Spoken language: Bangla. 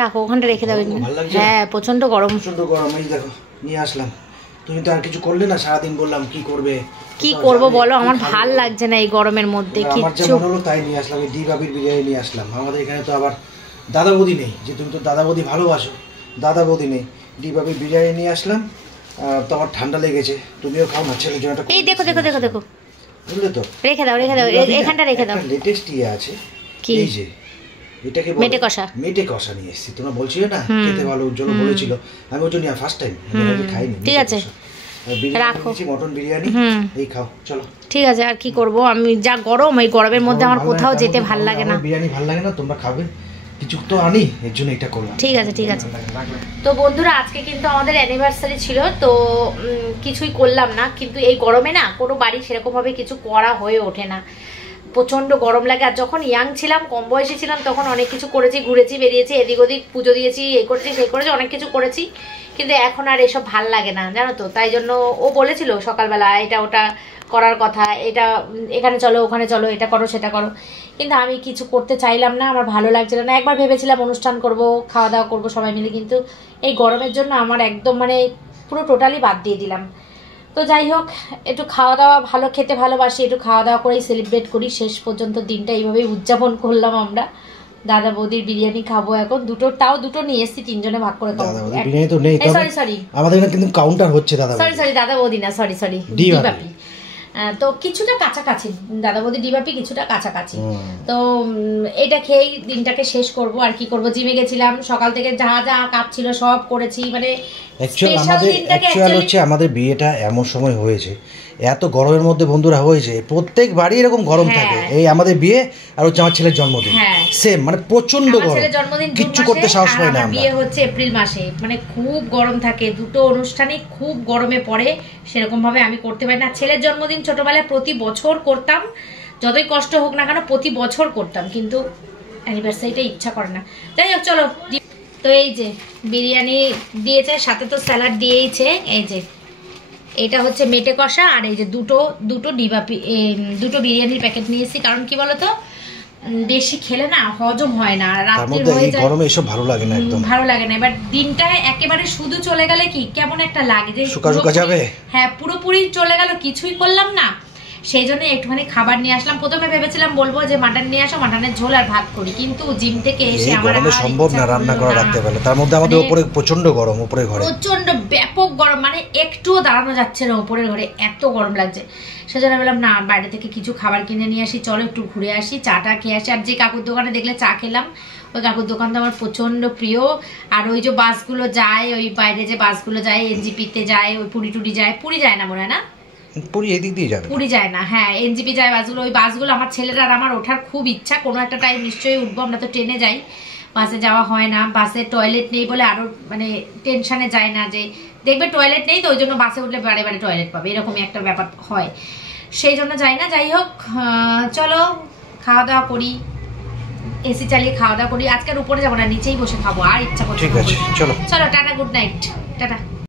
রাখো ওখানটা রেখে দাও। হ্যাঁ প্রচন্ড গরম, প্রচন্ড গরম। এই দেখো নিয়ে আসলাম, তুমি তো আর কিছু করলে না, সারাদিন বললাম কি করবে কি করব বলো, আমার ভাল লাগছে না এই গরমের মধ্যে কিচ্ছু। মনে হলো তাই নিয়ে আসলাম, এই ডিবাবির বিরিয়ানি নিয়ে আসলাম। আমাদের এখানে তো আবার দাদা বৌদি নেই, যে তুমি তো দাদা বৌদি ভালোবাসো, দাদা বৌদি নেই, ডিবাবির বিরিয়ানি নিয়ে আসলাম। তো আমার ঠান্ডা লেগেছে, তুমিও খাও না, ছেলের জন্য। এই দেখো দেখো দেখো দেখো, বুঝলে তো, রেখে দাও রেখে দাও, এখানটা রেখে দাও। লেটেস্ট ইয়ে আছে, এই যে এটাকে মেটে কষা, মেটে কষা নিয়ে এসেছি। তোমরা বলছিলে না খেতে ভালো, উজ্জ্বল বলেছিল, আমি ওটা নিয়ে ফার্স্ট টাইম খাইনি। ঠিক আছে রাখো, মটন বিরিয়ানি, এই খাও চলো। ঠিক আছে, আর কি করব, আমি যা গরম, এই গরমের মধ্যে আমার কোথাও যেতে ভাল লাগে না। বিরিয়ানি ভাল লাগে না, তোমরা খাবে কিছু তো আনি, এর জন্য এটা করলাম। ঠিক আছে ঠিক আছে। তো বন্ধুরা আজকে কিন্তু আমাদের অ্যানিভার্সারি ছিল, তো কিছুই করলাম না, কিন্তু এই গরমে না কোনো বাড়ি সেরকমভাবে কিছু করা হয়ে ওঠে না, প্রচন্ড গরম লাগে। আর যখন ইয়াং ছিলাম, কম বয়সী ছিলাম, তখন অনেক কিছু করেছি, ঘুরেছি বেরিয়েছি, এদিক ওদিক পুজো দিয়েছি, এই করেছি সেই করেছি, অনেক কিছু করেছি, কিন্তু এখন আর এসব ভাল লাগে না জানো তো। তাই জন্য ও বলেছিল সকালবেলা এটা ওটা করার কথা, এটা এখানে চলো ওখানে চলো, এটা করো সেটা করো, কিন্তু আমি কিছু করতে চাইলাম না, আমার ভালো লাগছিল না। একবার ভেবেছিলাম অনুষ্ঠান করব, খাওয়া দাওয়া করবো সবাই মিলে, কিন্তু এই গরমের জন্য আমার একদম মানে পুরো টোটালি বাদ দিয়ে দিলাম। তো যাই হোক, একটু খাওয়া দাওয়া, ভালো খেতে ভালোবাসি, একটু খাওয়া দাওয়া করেই সেলিব্রেট করি। শেষ পর্যন্ত দিনটা এইভাবেই উদযাপন করলাম আমরা। দাদা বৌদির বিরিয়ানি খাবো এখন, তাও দুটো নিয়ে এসেছি, তিনজনে ভাগ করে খাবো। বিরিয়ানি তো নেই, সরি সরি, আমাদের এখানে কিন্তু কাউন্টার হচ্ছে দাদা, সরি দাদা বৌদি না, সরি সরি ডিবাপি। তো কিছুটা কাছাকাছি, দাদা বৌদি ডিবাপি কিছুটা কাছাকাছি। তো এটা খেয়েই দিনটাকে শেষ করব। আর কি করব, জিমে গেছিলাম সকাল থেকে, যা যা কাজ ছিল সব করেছি। মানে অ্যাকচুয়াল হচ্ছে আমাদের বিয়েটা এমন সময় হয়েছে, এত গরমের মধ্যে বন্ধুরা হয়েছে, প্রত্যেক বাড়ি এরকম গরম থাকে। এই আমাদের বিয়ে আর হচ্ছে আমার ছেলের জন্মদিন, সেম, মানে প্রচন্ড গরম, কিচ্ছু করতে সাহস পাই না। বিয়ে হচ্ছে এপ্রিল মাসে, মানে খুব গরম থাকে, দুটো অনুষ্ঠানই খুব গরমে পড়ে, সেরকম ভাবে আমি করতে পারি না। ছেলের জন্মদিন ছোটবেলায় প্রতি বছর করতাম, যতই কষ্ট হোক না কেন প্রতি বছর করতাম, কিন্তু অ্যানিভার্সারিটা ইচ্ছা করে না। যাই হোক চলো। তো এই যে বিরিয়ানি দিয়েছে, সাথে তো স্যালাড দিয়েইছে। এই যে এটা হচ্ছে মেটে কষা, আর এই যে দুটো ডিবাপি, দুটো বিরিয়ানির প্যাকেট নিয়েছি। কারণ কি বলতো, বেশি খেলে না হজম হয় না, রাত্রি হয়ে যায়, গরমে এসব ভালো লাগে না, একদম ভালো লাগে না। এবার দিনটা একেবারে শুধু চলে গেলে কি কেমন একটা লাগে, যে শুকা যাবে। হ্যাঁ পুরোপুরি চলে গেল, কিছুই করলাম না। সেই জন্য একটুখানি খাবার নিয়ে আসলাম। প্রথমে ভেবেছিলাম বলবো যে মাটন নিয়ে আসো, মাটনের ঝোল আর ভাত করি, কিন্তু জিম থেকে এসে আমার সম্ভব না রান্না করা রাখতে পারলে। তার মধ্যে আমাদের উপরে প্রচন্ড গরম, উপরে ঘরে প্রচন্ড ব্যাপক গরম, মানে একটুও দাঁড়ানো যাচ্ছে না উপরের ঘরে, এত গরম লাগছে। সেজন্য বললাম না, বাইরে থেকে কিছু খাবার কিনে নিয়ে আসি, চলো একটু ঘুরে আসি, চাটা খেয়ে আসি। আর যে কাকুর দোকানে দেখলে চা খেলাম, ওই কাকুর দোকানটা আমার প্রচন্ড প্রিয়। আর ওই যে বাসগুলো যায়, ওই বাইরে যে বাসগুলো যায়, এনজিপিতে যায়, ওই পুরী যায়, পুরী যায় না মনে হয় না, পুরী এদিক দিয়ে যাবে, পুরী যায় না, হ্যাঁ এনজিপি যায় বাসগুলো। ওই বাসগুলো আমার ছেলের আর আমার ওঠার খুব ইচ্ছা, কোনো একটা টাইম নিশ্চয়ই উঠবো। আমরা তো ট্রেনে যাই, বাসে যাওয়া হয় না। বাসে টয়লেট নেই বলে আরো মানে টেনশনে যায় না, যে দেখবে টয়লেট নেই, তো ওই জন্য বাসে উঠলে বারে বারে টয়লেট পাবে, এরকমই একটা ব্যাপার হয়, সেই জন্য যাই না। যাই হোক চলো খাওয়া দাওয়া করি, এসি চালিয়ে খাওয়া দাওয়া করি। আজকের উপরে যাবো না, নিচেই বসে খাবো, আর ইচ্ছা করছে। ঠিক আছে চলো চলো, টাটা, গুড নাইট, টাটা।